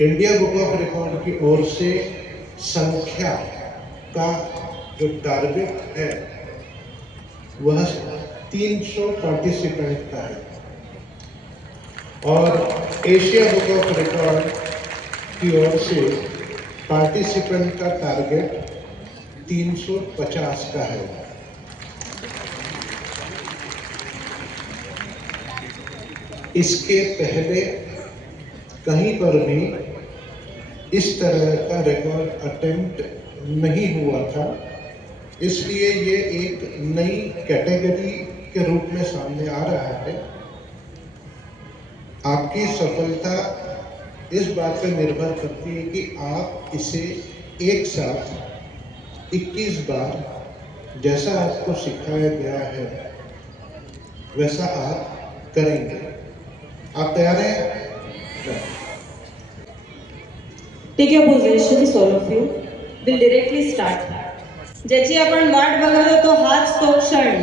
India book of record की ओर से संख्या का जो टारगेट है, वह 300 पार्टिसिपेंट का है। और एशिया बुक ऑफ़ रिकॉर्ड की ओर से पार्टिसिपेंट का टारगेट 350 का है। इसके पहले कहीं पर भी इस तरह का रिकॉर्ड अटेम्प्ट नहीं हुआ था। इसलिए ये एक नई कैटेगरी के रूप में सामने आ रहा है। आपकी सफलता इस बात पर निर्भर करती है कि आप इसे एक साथ 21 बार जैसा आपको सिखाया गया है, वैसा आप करेंगे। आप तैयार हैं? Take your positions, all of you. We'll directly start. ज्याची आपण वाट बघत होतो हाच तो क्षण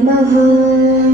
my heart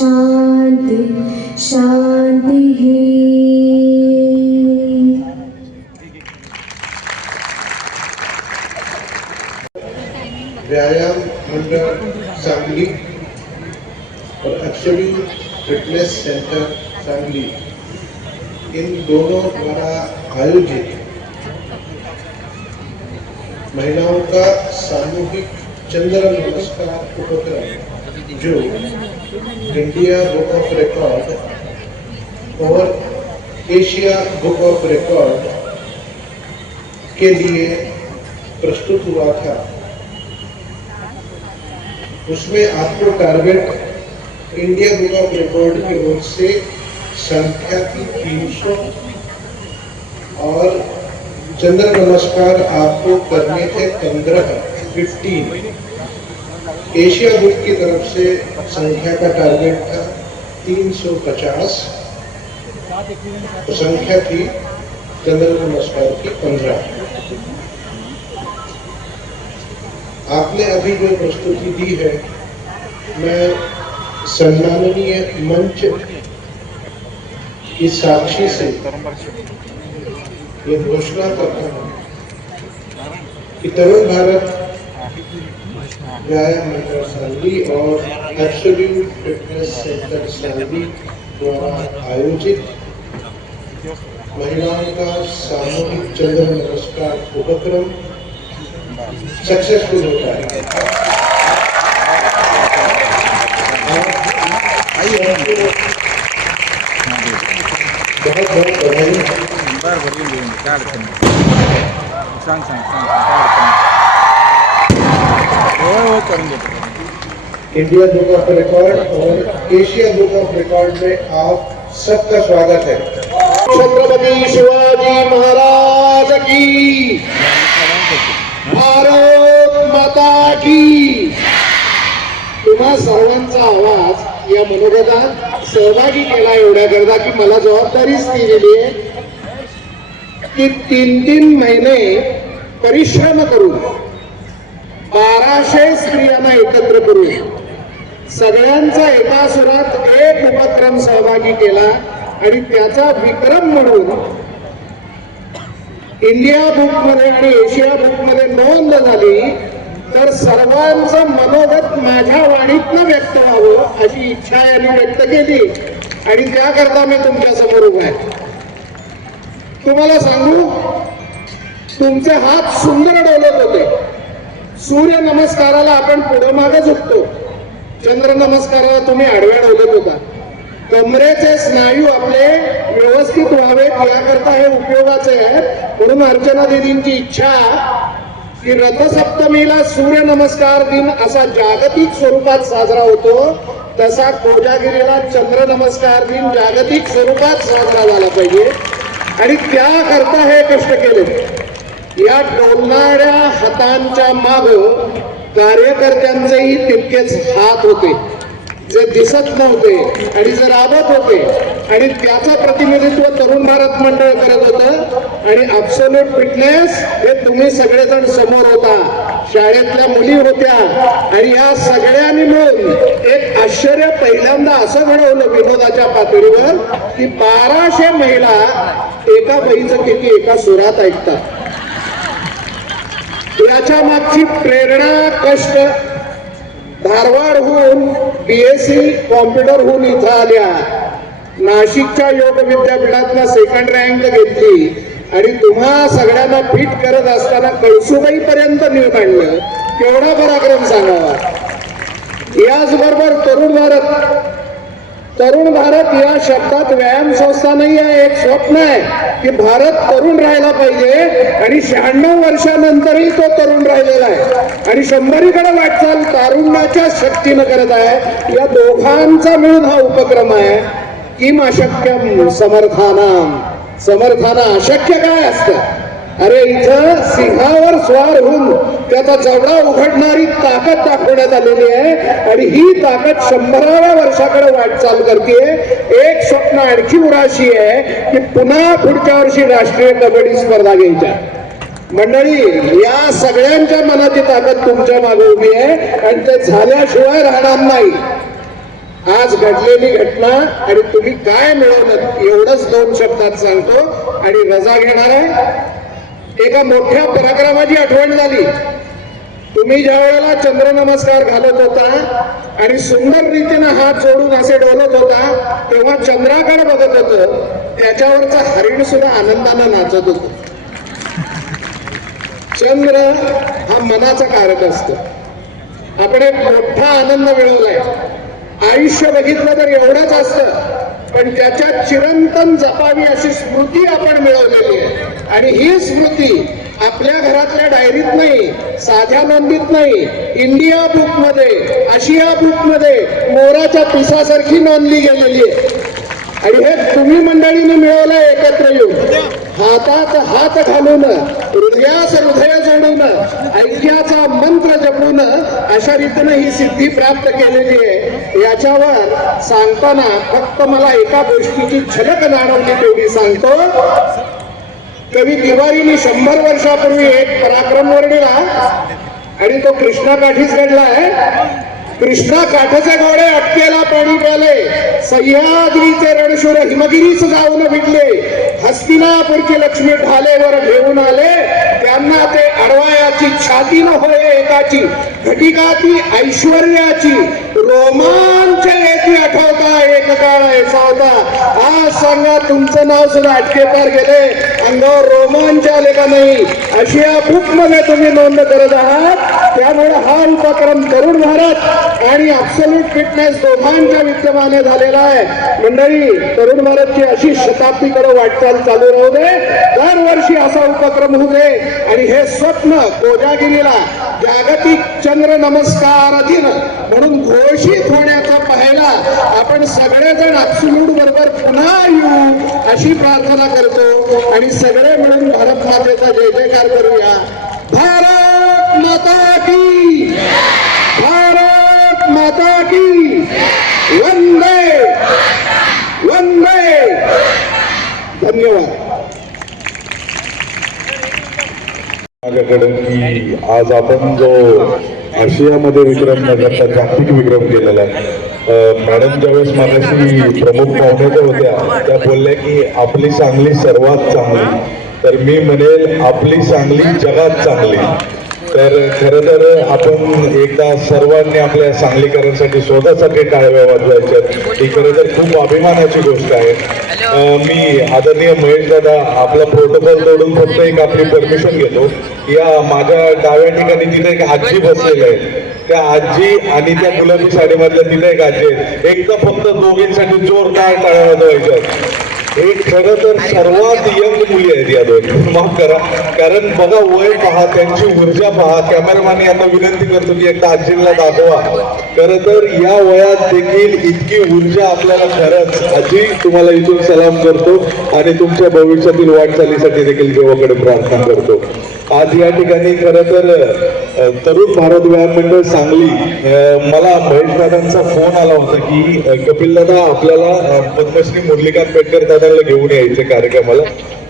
शान्ति शान्तिः व्यायाम मंडल सांगली और एक्सोल्यूट फिटनेस सेंटर सांगली। इन दोनों द्वारा आयोजित महिलाओं का सामूहिक चंद्र नमस्कार उपक्रम, जो इंडिया बुक ऑफ़ रिकॉर्ड और एशिया बुक ऑफ़ रिकॉर्ड के लिए प्रस्तुत हुआ था। उसमें आपको target India book of record की ओर से संख्या की 300 और चंद्र नमस्कार आपको करने थे 15 15 एशिया बुक की तरफ़ से संख्या का टारगेट था 350 तो संख्या थी चंद्र नमस्कार की 15 आपने अभी जो प्रस्तुति दी है, मैं सम्माननीय मंच की साक्षी से ये घोषणा करता हूँ कि तरुण भारत व्यायाम मंडल सांगली और एब्सोल्यूट फिटनेस सेंटर सांगली द्वारा आयोजित महिलाओं का सामूहिक चंद्र नमस्कार उपक्रम सक्सेसफुल होता है। बहुत बहुत बधाई। नाही करून देतो इंडिया बुक ऑफ रिकॉर्ड और एशिया बुक ऑफ रिकॉर्ड में आप सबका स्वागत है। छत्रपति शिवाजी महाराज की भारत माता की। तुम्हा सर्वांचा आवाज या मनोगतात सहभागी केला एवढ्या करता की मला जबाबदारीच दिलेली आहे की तीन तीन महिने परिश्रम करून बाराशे स्त्रियांना एकत्र करून सगळ्यांचा एका सुरात एक उपक्रम सहभागी केला आणि त्याचा विक्रम म्हणून इंडिया बुकमध्ये आणि एशिया बुकमध्ये नोंद झाली तर सर्वांचं मनोगत माझ्या वाणीतनं व्यक्त व्हावं अशी इच्छा यांनी व्यक्त केली. आणि त्याकरता मी तुमच्यासमोर उभा आहे. तुम्हाला सांगू तुमचे हात सुंदर डोलत होते. सूर्य नमस्काराला आपण पुढे मागे झुकतो. चंद्र नमस्काराला तुम्ही आडव्या डोलत होता. कमरेचे स्नायू आपले व्यवस्थित व्हावेत याकरता हे उपयोगाचे आहे म्हणून अर्चना दिदींची इच्छा की रथसप्तमीला सूर्य नमस्कार दिन असा जागतिक स्वरूपात साजरा होतो. तसा कोजागिरीला चंद्र नमस्कार दिन जागतिक स्वरूपात साजरा झाला पाहिजे. आणि त्याकरता हे कष्ट केले. या टोलणाऱ्या हातांच्या माग कार्यकर्त्यांचेही तितकेच हात होते. जे दिसत नव्हते आणि जे राबत होते. आणि त्याचं प्रतिनिधित्व तरुण भारत मंडळ करत होतं. आणि अब्सोल्यूट फिटनेस हे तुम्ही सगळेजण समोर होता. शाळेतल्या मुली होत्या. आणि या सगळ्यांनी मिळून एक आश्चर्य पहिल्यांदा असं घडवलं विनोदाच्या पातळीवर की बाराशे महिला एका बहीचं किती एका सुरात ऐकतात. याच्या मागची प्रेरणा कष्ट. धारवाडहून बीएससी कॉम्प्युटर होऊन इथं आल्या. नाशिकच्या योग विद्यापीठातनं सेकंड रँक घेतली. आणि तुम्हा सगळ्यांना फिट करत असताना कळसुबाई पर्यंत नेऊन आणलं. केवढा पराक्रम सांगावा. याचबरोबर तरुण भारत तरुण भारत या शब्दात व्यायाम संस्था नाही आहे. एक स्वप्न आहे की भारत तरुण राहायला पाहिजे आणि शहाण्णव वर्षानंतरही तो तरुण राहिलेला आहे. आणि शंभरीकडे वाटचाल तारुण्याच्या शक्तीनं करत आहे. या दोघांचा मिळून हा उपक्रम आहे. किम अशक्यम समर्थाना समर्थाना अशक्य काय असतं? अरे इथं सिंहावर स्वार होऊन त्याचा जवळा उघडणारी ताकद दाखवण्यात आलेली आहे. आणि ही ताकद शंभराव्या वर्षाकडे वाटचाल करते एक स्वप्न आणखी उराशी आहे की पुन्हा पुढच्या वर्षी राष्ट्रीय कबड्डी स्पर्धा घ्यायच्या. मंडळी या सगळ्यांच्या मनाची ताकद तुमच्या मागे उभी आहे आणि ते झाल्याशिवाय राहणार नाही. आज घडलेली घटना आणि तुम्ही काय मिळवलं एवढंच दोन शब्दात सांगतो आणि रजा घेणार आहे. एका मोठ्या पराक्रमाची आठवण झाली. तुम्ही ज्या वेळेला चंद्र नमस्कार घालत होता आणि सुंदर रीतीनं हात जोडून असे डोलत होता तेव्हा चंद्राकडे बघत होत त्याच्यावरचा हरिण सुद्धा आनंदानं नाचत होत. चंद्र हा मनाचा कारक असतो. आपण एक मोठा आनंद मिळवलाय आयुष्य बघितलं तर एवढंच असतं पण त्याच्यात चिरंतन जपावी अशी स्मृती आपण मिळवलेली आहे. आणि ही स्मृती आपल्या घरातल्या डायरीत नाही साध्या नोंदीत नाही. इंडिया बुकमध्ये आशिया बुकमध्ये मोराच्या पिसासारखी नोंदली गेलेली आहे. आणि हे तुम्ही मंडळीने मिळवलंय एकत्र येऊन. हातात हात घालून हृदयास हृदय जोडून ऐक्याचा मंत्र जपून अशा रीतीनं ही सिद्धी प्राप्त केलेली आहे. याच्यावर सांगताना फक्त मला एका गोष्टीची झलक जाणवली तेवढी सांगतो. कवी तिवारीने शंभर वर्षापूर्वी एक पराक्रम वर्णिला आणि तो कृष्णा काठीच घडला आहे कृष्णा काठाचे डोळे अटकेला पाणी प्याले. सह्याद्रीचे रणशूर हिमगिरीच जाऊन भिडले हस्तिनापूरची लक्ष्मी ढालेवर घेऊन आले. त्यांना ते अडवायाची छाती न होय एकाची घटिकाती ऐश्वर्याची. रोमांच येते आठवता एक काळ ऐसा होता आज सांगा तुमचं नाव सुद्धा अटकेपार गेले. अंगावर रोमांच आले का नाही? अशी या बुकमध्ये तुम्ही नोंद करत आहात. त्यामुळे हा उपक्रम तरुण भारत आणि अब्सोल्यूट फिटनेस दोघांच्या विद्यमाने झालेला आहे. मंडळी तरुण भारतची अशी शताब्दीकडे वाटचाल चालू राहू दे. दरवर्षी असा उपक्रम होऊ दे. आणि हे स्वप्न कोजागिरीला जागतिक चंद्र नमस्कार दिन म्हणून घोषित होण्याचा पाहायला आपण सगळेजण अब्सोल्यूट बरोबर पुन्हा येऊ अशी प्रार्थना करतो. आणि सगळे मिळून भारत मातेचा जय जयकार करूया. भारत माता की भारत माता की वंदे! वंदे! धन्यवाद. माझ्याकडे की आज आपण जो आशियामध्ये विक्रम नगरचा जागतिक विक्रम केलेला आहे. मॅडम ज्यावेळेस माझ्याशी प्रमुख पाहुण्याच्या होत्या त्या बोलल्या की आपली सांगली सर्वात चांगली. तर मी म्हणेल आपली सांगली जगात चांगली. तर खरं तर आपण एकदा सर्वांनी आपल्या सांगलीकरांसाठी स्वतःसाठी टाळव्या वाजवायच्या. ही खरं तर खूप अभिमानाची गोष्ट आहे. मी आदरणीय महेश दादा आपला प्रोटोकॉल तोडून फक्त एक आपली परमिशन घेतो. या माझ्या डाव्या ठिकाणी तिथे एक आजी बसलेल्या आहे. त्या आजी आणि त्या गुलाबी साडीमधल्या तिथे एक आजी आहे एकदा फक्त दोघींसाठी जोरदार टाळ्या वाजवायच्या. हे खरं तर सर्वात यंग मुली आहेत या दोन. माफ करा. कारण बघा वय पहा त्यांची ऊर्जा पहा. कॅमेरामॅन यांना विनंती करतो की एकदा आजींना दाखवा. खरं तर या वयात देखील इतकी ऊर्जा आपल्याला खरंच आजी तुम्हाला इथून सलाम करतो आणि तुमच्या भविष्यातील वाटचालीसाठी देखील देवाकडे प्रार्थना करतो. आज या ठिकाणी खरं तर तरुण भारत व्यायाम मंडळ सांगली मला महेश दादांचा फोन आला होता की कपिल दादा आपल्याला पद्मश्री मुरलीकांत पेटकर दादांना घेऊन यायचे कार्यक्रमाला.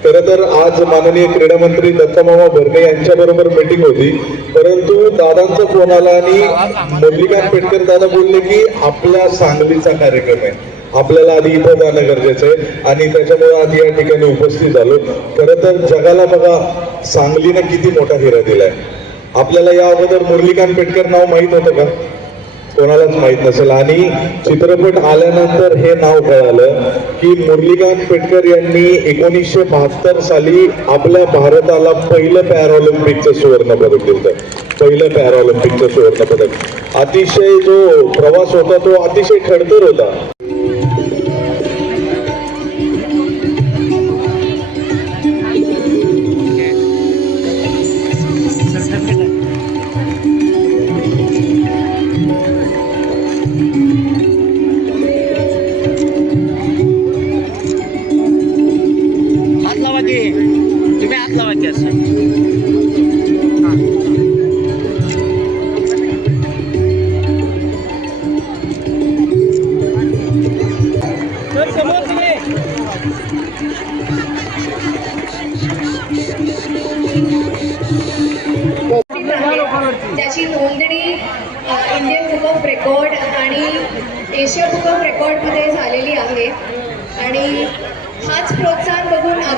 खरं तर आज माननीय क्रीडा मंत्री दत्तमामा भरणे यांच्या बरोबर मीटिंग होती. परंतु दादांचा फोन आला आणि मुरलीकांत पेटकर दादा बोलले की आपल्या सांगलीचा कार्यक्रम आहे. आपल्याला आधी इथं जाणं गरजेचं आहे आणि त्याच्यामुळे आधी या ठिकाणी उपस्थित झालो. खरं तर जगाला बघा सांगलीनं किती मोठा हिरा दिलाय. आपल्याला या अगोदर मुरलीकांत पेटकर नाव माहीत होतं का? कोणालाच माहीत नसेल. आणि चित्रपट आल्यानंतर हे नाव कळालं की मुरलीकांत पेटकर यांनी एकोणीसशे बहात्तर साली आपल्या भारताला पहिलं पॅराऑलिम्पिकचं सुवर्ण पदक दिलं. पहिलं पॅराऑलिम्पिकचं सुवर्ण पदक. अतिशय जो प्रवास होता तो अतिशय खडतर होता.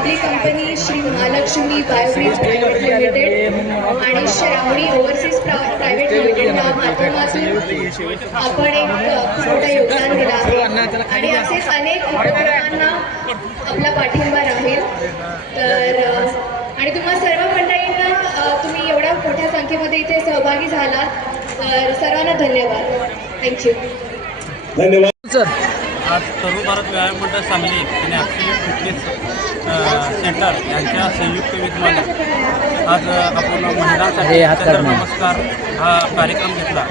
आपली company Shri Mahalakshmi biobridge private limited आणि श्रावणी ओव्हरसीज प्रायव्हेट लिमिटेड या माध्यमातून आपण एक खूप मोठं योगदान दिलं आहे. आणि असेच अनेक उपक्रमांना आपला पाठिंबा राहील. तर आणि तुम्हा सर्व मंडळींना तुम्ही एवढ्या मोठ्या संख्येमध्ये इथे सहभागी झालात. तर सर्वांना धन्यवाद. थँक्यू सर आज तरुण भारत व्यायाम मंडळ सांगली आणि ॲक्सिलेट फिटनेस सेंटर यांच्या संयुक्त विद्यमाने आज आपण महिलांसाठी. नमस्कार हा कार्यक्रम घेतला.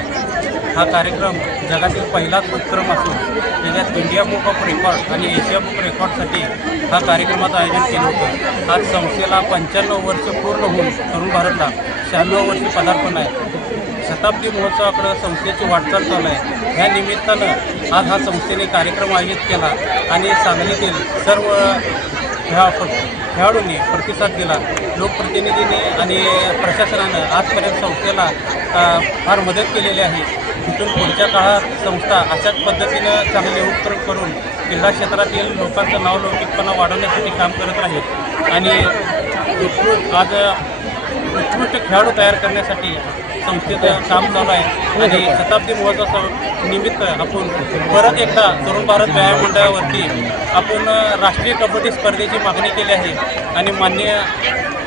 हा कार्यक्रम जगातील पहिलाच उपक्रम असून त्याच्यात इंडिया बुक ऑफ रेकॉर्ड आणि एशिया बुक रेकॉर्डसाठी हा कार्यक्रमाचं आयोजन केलं होतं. आज संस्थेला पंच्याण्णव वर्ष पूर्ण होऊन तरुण भारतला शहाण्णव वर्ष पदार्पण आहे. शताब्दी महोत्सवाकडं संस्थेची वाटचाल चालू आहे. ह्या निमित्तानं आज हा संस्थेने कार्यक्रम आयोजित केला आणि सांगलीतील सर्व ह्या खेळाडूंनी प्रतिसाद दिला. लोकप्रतिनिधींनी आणि प्रशासनानं आजपर्यंत संस्थेला फार मदत केलेली आहे. तिथून पुढच्या काळात संस्था अशाच पद्धतीनं चांगले उपक्रम करून क्रीडा क्षेत्रातील लोकांचं नावलौकिकपणा वाढवण्यासाठी काम करत राहील. आणि आज उत्कृष्ट खेळाडू तयार करण्यासाठी संस्थेचं काम चालू आहे आणि शताब्दी महोत्सवाचं निमित्त आपण परत एकदा तरुण भारत व्यायाम मंडळावरती आपण राष्ट्रीय कबड्डी स्पर्धेची मागणी केली आहे आणि माननीय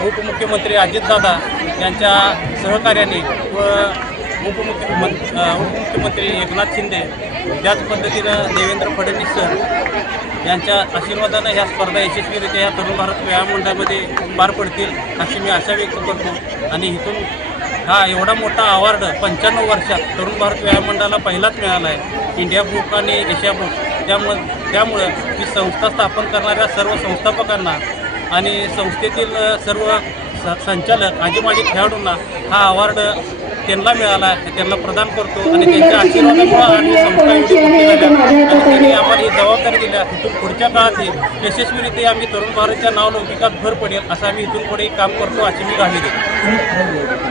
उपमुख्यमंत्री अजितदादा यांच्या सहकार्याने व उपमुख्यमंत्री मं उपमुख्यमंत्री एकनाथ शिंदे त्याच पद्धतीनं देवेंद्र फडणवीस सर यांच्या आशीर्वादानं ह्या स्पर्धा यशस्वीरित्या ह्या तरुण भारत व्यायाम मंडळामध्ये पार पडतील अशी मी आशा व्यक्त करतो. आणि इथून हा एवढा मोठा अवॉर्ड पंच्याण्णव वर्षात तरुण भारत व्यायाम मंडळाला पहिलाच मिळाला आहे. इंडिया बुक आणि एशिया बुक त्यामुळं त्यामुळं ही संस्था स्थापन करणाऱ्या सर्व संस्थापकांना आणि संस्थेतील सर्व स संचालक आजी माजी खेळाडूंना हा अवॉर्ड त्यांना मिळाला आहे त्यांना प्रदान करतो आणि त्यांच्या आशीर्वादामुळे आणि संस्था आहे. आम्हाला ही जबाबदारी दिल्या तिथून पुढच्या काळातही यशस्वीरित्या आम्ही तरुण भारतच्या नावलौकिकात भर पडेल असं आम्ही इथून पुढे काम करतो अशी मी ग्वाही देतो.